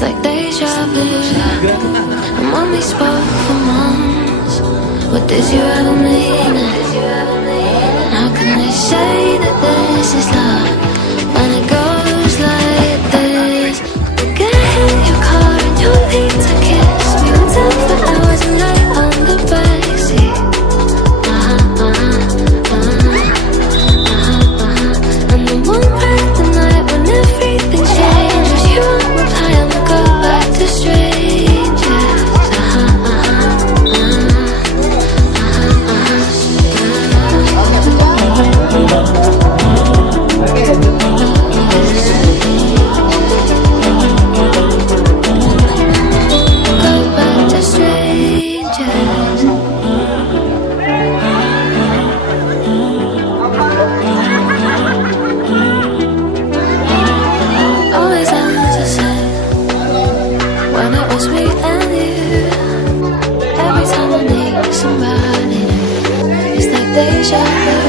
It's like deja vu. And when we spoke for months, what did you ever mean it? And how can they say that this is love when it goes like this? Get in your car and your pizza kiss. We were down for hours and night on the backseat. And the one part the night when everything changes, you won't reply and we'll go back to strangers. Go back to strangers. Always ends the same when it was me and you. Every time I need somebody new, it's like deja vu.